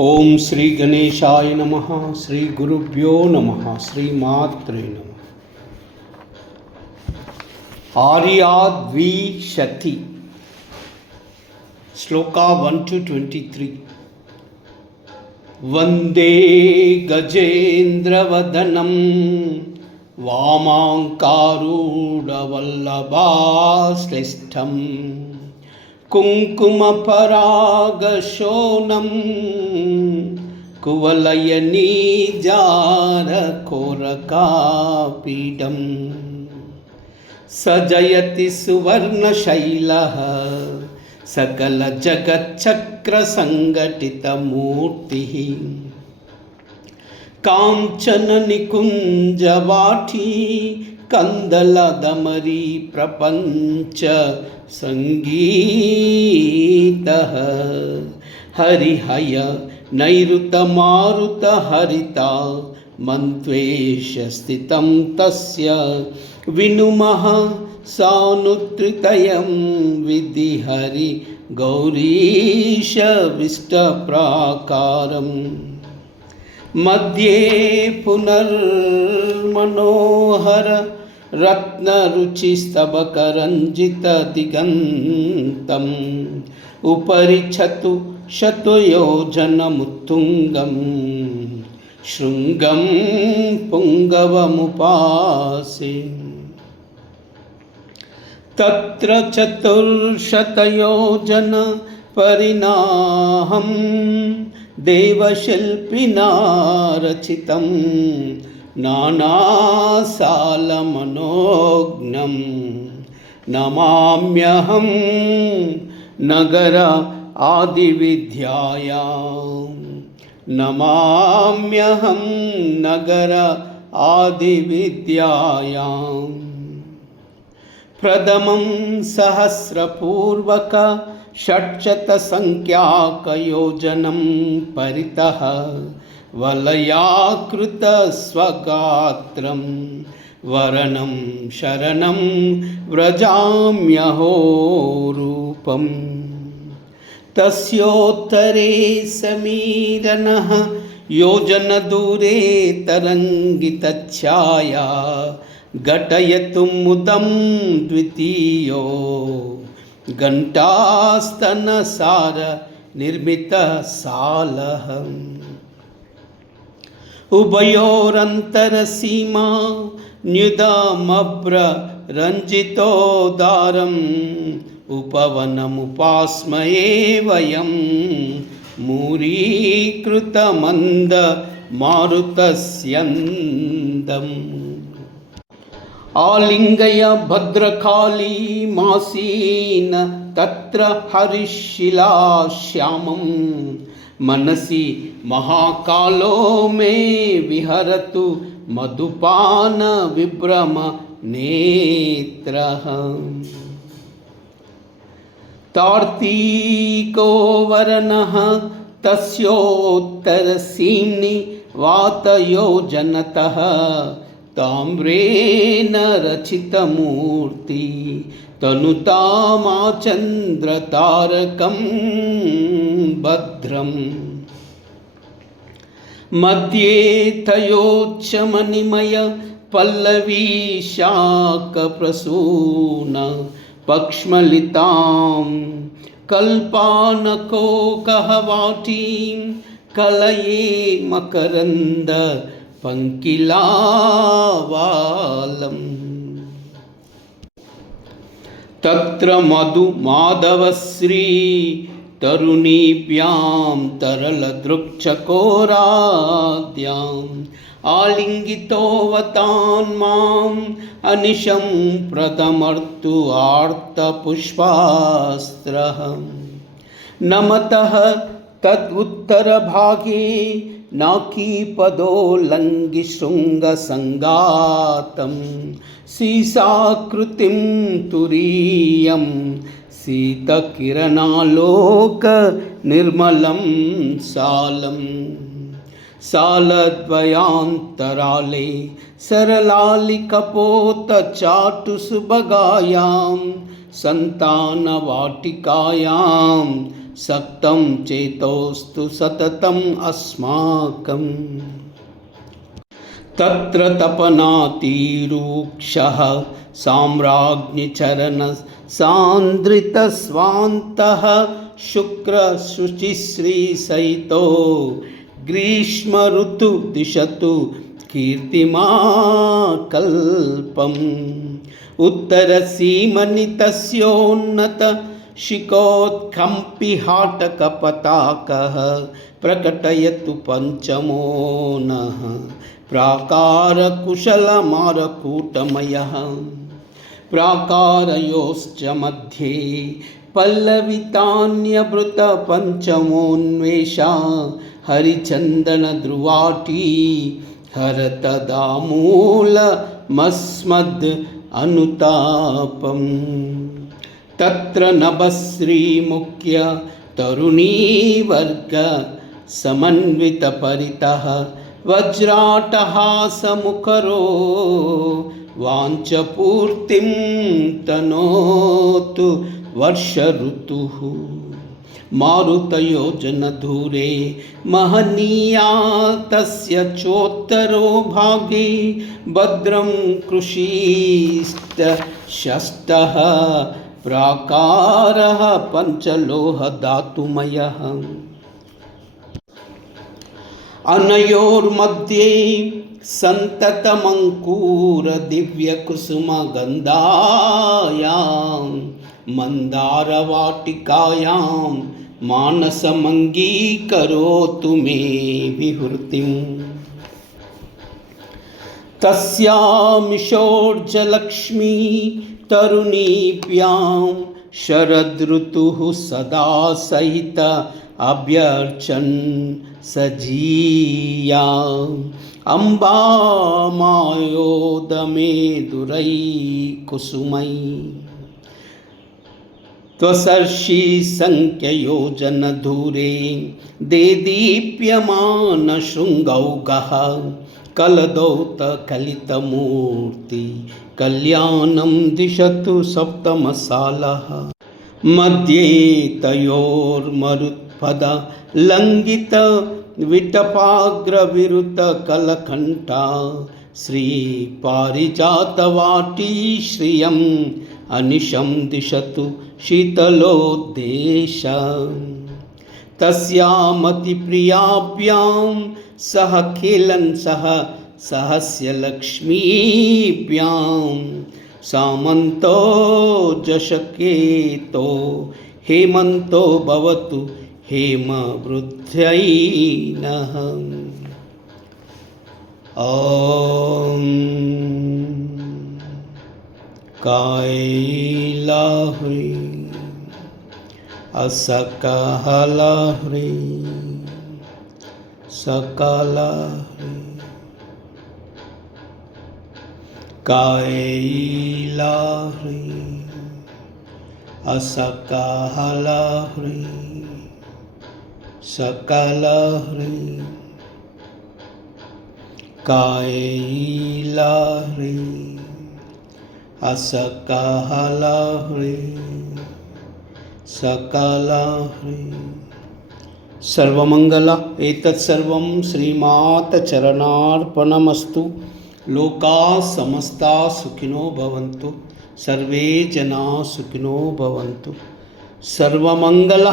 ఓం శ్రీ గణేశాయ నమః. శ్రీ గురుభ్యో నమః. శ్రీమాత్రే నమః. ఆర్యాద్విశతి శ్లోక 1-23. వందే గజేంద్రవదనం వామాంకారూఢవల్లభాశ్లిష్టం కుంకుమపరాగశోణం కువలయనీజారకోరకాపీఠం సజయతి సువర్ణశైలః సకలజగచ్చక్రసంఘటితమూర్తిః కాంచననికుంజవాటీ కందలదమరీ ప్రపంచ సంగీతః హరిహయ నైరుతమారుత హరిత మంత్వేష స్థితం తస్య వినుమః సానుత్రితయం విధి హరి గౌరీశ విష్టప్రాకారం మధ్యే పునర్మనోహర రత్నరుచిస్తబకరంజితదిగంతం ఉపరి శతయోజనముత్తుంగం శృంగం పుంగవముపాసే తత్ర చతుర్శతయోజన పరిణాహం దేవశిల్పినా రచితం నానాసాలమనోజ్ఞం నమామ్యహం నగర ఆదివిద్యాయాం నమామ్యహం నగర ఆదివిద్యాయాం ప్రథమం సహస్రపూర్వక షట్శతసంఖ్యాకయోజనం పరితః వలయాకృతస్వగాత్రం వరణం శరణం వ్రజామ్యహో రూపం తస్యోత్తరే సమీరణః యోజనదూరే తరంగితఛాయా ఘటయతు ముదం ద్వితీయో ఘంటాస్తనసార నిర్మితసాలః ఉభయోరంతరసీమా న్యుదమభ్రరంజితోదారం ఉపవనముపాస్మయే వయం మూరీకృతమంద మారుతస్యందం ఆలింగయ భద్రకాళీ మాసీన తత్ర హరిశిలాశ్యామం మనసి మహాకాలో మే విహరతు మధుపాన విభ్రమ నేత్రః తార్తీకో వరణః తస్యోత్తరసీమ్ని వాతయోజనతః తామ్రేణ రచితమూర్తి తనుతామాచంద్రతారకం భద్రం మధ్యే తయోచ్చమణిమయ పల్లవీ శాకప్రసూన పక్ష్మలితాం కల్పానకోకహవాటీం కలయే మకరంద పంకిలావాలం తత్ర మధు మాధవశ్రీ తరుణీభ్యాం తరళదృక్చకోరాద్యాం ఆలింగితోవతాన్ మాం అనిశం ప్రథమర్తు ఆర్తపుష్పాస్త్రః నమతః తదుత్తరభాగే నాకీపదోల్లంఘి శృంగసంగాతం సీసాకృతిం తురీయం శీతకిరణాలోక నిర్మలం సాలం సాలద్వయాంతరాలే సరళాలికపోత చాటు సుభగాయాం సంతానవాటికాయాం सक्तं चेतोस्तु सततम् अस्माकम्। तत्र तपनातिरूक्षः साम्राज्ञिचरणसान्द्रितस्वान्तः शुक्रशुचिश्रीसहितो ग्रीष्मऋतुदिशतु कीर्तिमाकल्पम्। उत्तरसीमनितस्योन्नत शिखोत्कम्पिहाटकपताकः प्रकटयतु पञ्चमो नः प्राकारकुशलमारकूटमयः। प्राकारयोश्च मध्ये पल्लवितान्यभृतपञ्चमोन्वेषा हरिचन्दनध्रुवाटी हरतदामूलमस्मद् अनुतापम्। तत्र नभश्रीमुख्य तरुणीवर्ग समन्वितपरितः वज्राटहासमुखरो वाञ्छपूर्तिं तनोतु वर्षऋतुः। मारुतयोजनदूरे महनीया तस्य चोत्तरो भागे भद्रं कृषीष्टषष्ठः प्राकारः पञ्चलोहधातुमयः। अनयोर्मध्ये सन्ततमङ्कुरदिव्यकुसुमगन्धायां मन्दारवाटिकायां मानसमङ्गीकरोतु मे विहृतिम्। तस्यामिषोर्जलक्ष्मी तरुणीभ्यां शरदृतुः सदा सहित अभ्यर्चन् सजीया अम्बामायोदमे दुरै कुसुमै। त्वसर्षि संख्ययोजनधूरे देदीप्यमानशृङ्गौगः कलदौतकलितमूर्ति कल्याणं दिशतु सप्तमसालः। मध्ये तयोर्मरुत्पद लङ्घित विटपाग्रविरुतकलकण्ठा श्रीपारिजातवाटी श्रियम् अनिशं दिशतु शीतलोद्देश। तस्यामतिप्रियाभ्यां सह खेलन् सह सहस्य लक्ष्मीभ्यां सामन्तो जशकेतो हेमन्तो भवतु हेमवृद्ध्यै नः। ॐ कायैलाह्री असकहलाह्री सकलाह्री कायैलाह्री असकहलाह्री सकलाह्री कायैलाह्री असकहलाह्री सकलाह्री। सर्वमंगल एतत् सर्वं श्रीमाता चरणार्पणमस्तु। लोकाः समस्ताः सुखिनो भवन्तु, सर्वे जनाः सुखिनो भवन्तु। सर्वमंगल